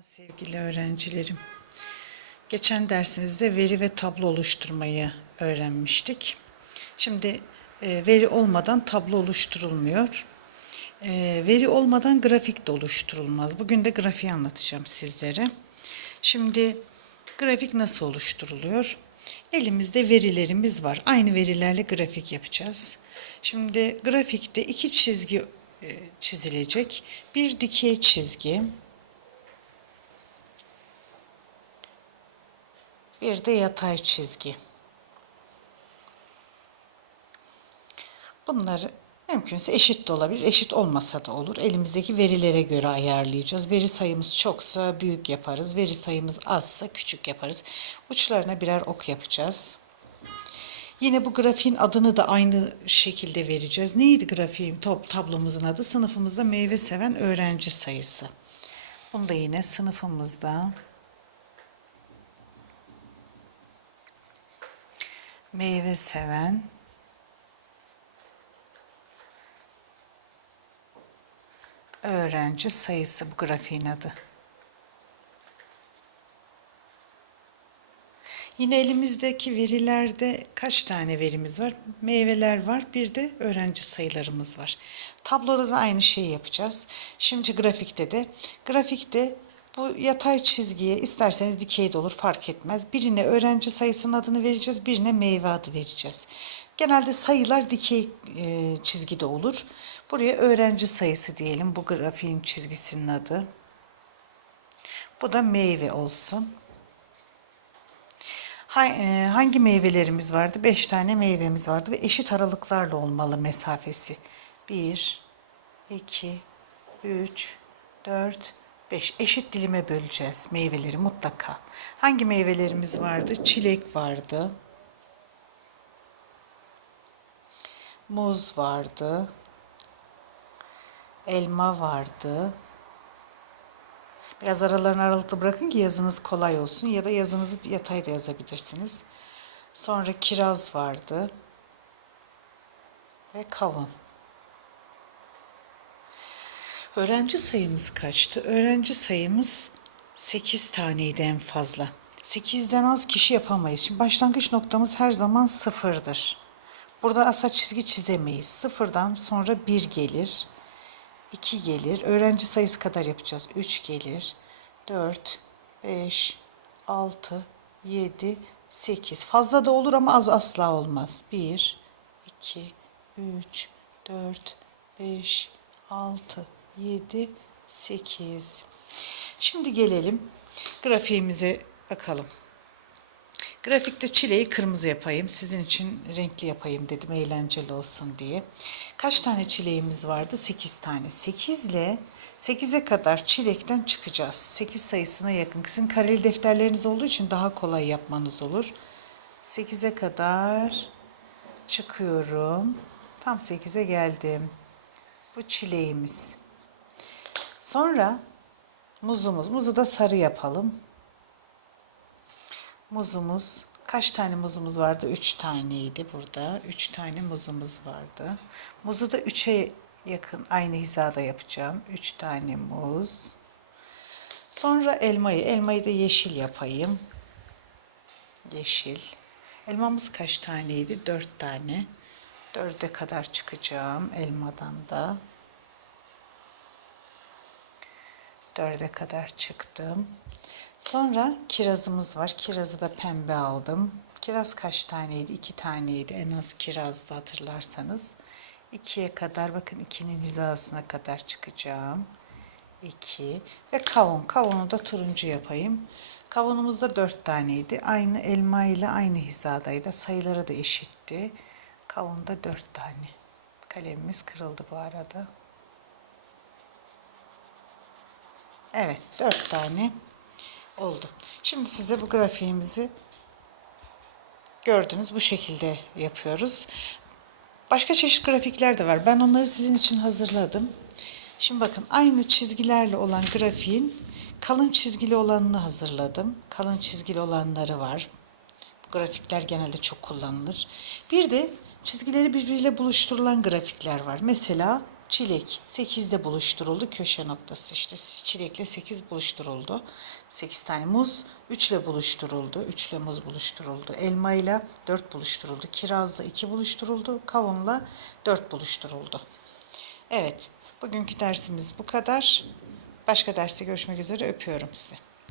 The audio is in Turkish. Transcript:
Merhaba sevgili öğrencilerim. Geçen dersimizde veri ve tablo oluşturmayı öğrenmiştik. Şimdi e, veri olmadan tablo oluşturulmuyor. E, veri olmadan grafik de oluşturulmaz. Bugün de grafiği anlatacağım sizlere. Şimdi grafik nasıl oluşturuluyor? Elimizde verilerimiz var. Aynı verilerle grafik yapacağız. Şimdi grafikte iki çizgi e, çizilecek. Bir dikey çizgi, Bir de yatay çizgi. Bunları mümkünse eşit de olabilir, eşit olmasa da olur. Elimizdeki verilere göre ayarlayacağız. Veri sayımız çoksa büyük yaparız, veri sayımız azsa küçük yaparız. Uçlarına birer ok yapacağız. Yine bu grafiğin adını da aynı şekilde vereceğiz. Neydi grafiğin top tablomuzun adı? Sınıfımızda meyve seven öğrenci sayısı. Bunu da yine sınıfımızda meyve seven öğrenci sayısı bu grafiğin adı. Yine elimizdeki verilerde kaç tane verimiz var? Meyveler var, bir de öğrenci sayılarımız var. Tabloda da aynı şeyi yapacağız. Şimdi grafikte de, grafikte bu yatay çizgiye isterseniz dikey de olur fark etmez. Birine öğrenci sayısının adını vereceğiz, birine meyve adı vereceğiz. Genelde sayılar dikey e, çizgide olur. Buraya öğrenci sayısı diyelim bu grafiğin çizgisinin adı. Bu da meyve olsun. E, Hangi meyvelerimiz vardı? 5 tane meyvemiz vardı ve eşit aralıklarla olmalı mesafesi. 1, 2, 3, 4, 5. Eşit dilime böleceğiz meyveleri mutlaka. Hangi meyvelerimiz vardı? Çilek vardı. Muz vardı. Elma vardı. Biraz aralarını aralıklı bırakın ki yazınız kolay olsun ya da yazınızı yatay da yazabilirsiniz. Sonra kiraz vardı ve kavun. Öğrenci sayımız kaçtı? Öğrenci sayımız 8 taneydi en fazla. 8'den az kişi yapamayız. Şimdi başlangıç noktamız her zaman sıfırdır. Burada asa çizgi çizemeyiz. Sıfırdan sonra 1 gelir. 2 gelir. Öğrenci sayısı kadar yapacağız. 3 gelir. 4, 5, 6, 7, 8. Fazla da olur ama az asla olmaz. 1, 2, 3, 4, 5, 6, 7, 8. Şimdi gelelim grafiğimize bakalım. Grafikte çileği kırmızı yapayım. Sizin için renkli yapayım dedim eğlenceli olsun diye. Kaç tane çileğimiz vardı? 8 tane. 8 ile 8'e kadar çilekten çıkacağız. 8 sayısına yakın. Sizin kareli defterleriniz olduğu için daha kolay yapmanız olur. 8'e kadar çıkıyorum. Tam 8'e geldim. Bu çileğimiz. Sonra muzumuz. Muzu da sarı yapalım. Muzumuz. Kaç tane muzumuz vardı? Üç taneydi burada. Üç tane muzumuz vardı. Muzu da üçe yakın aynı hizada yapacağım. Üç tane muz. Sonra elmayı. Elmayı da yeşil yapayım. Yeşil. Elmamız kaç taneydi? Dört tane. Dörde kadar çıkacağım elmadan da. Dörde kadar çıktım. Sonra kirazımız var. Kirazı da pembe aldım. Kiraz kaç taneydi? İki taneydi en az kirazda hatırlarsanız. İkiye kadar bakın ikinin hizasına kadar çıkacağım. İki ve kavun. Kavunu da turuncu yapayım. Kavunumuz da dört taneydi. Aynı elma ile aynı hizadaydı. Sayıları da eşitti. Kavun da dört tane. Kalemimiz kırıldı bu arada. Evet, dört tane oldu. Şimdi size bu grafiğimizi gördünüz bu şekilde yapıyoruz. Başka çeşit grafikler de var. Ben onları sizin için hazırladım. Şimdi bakın aynı çizgilerle olan grafiğin kalın çizgili olanını hazırladım. Kalın çizgili olanları var. Bu grafikler genelde çok kullanılır. Bir de çizgileri birbiriyle buluşturulan grafikler var. Mesela Çilek 8'de buluşturuldu. Köşe noktası işte çilekle 8 buluşturuldu. 8 tane muz 3 ile buluşturuldu. 3 ile muz buluşturuldu. Elma ile 4 buluşturuldu. Kirazla 2 buluşturuldu. Kavunla 4 buluşturuldu. Evet, bugünkü dersimiz bu kadar. Başka derste görüşmek üzere öpüyorum sizi.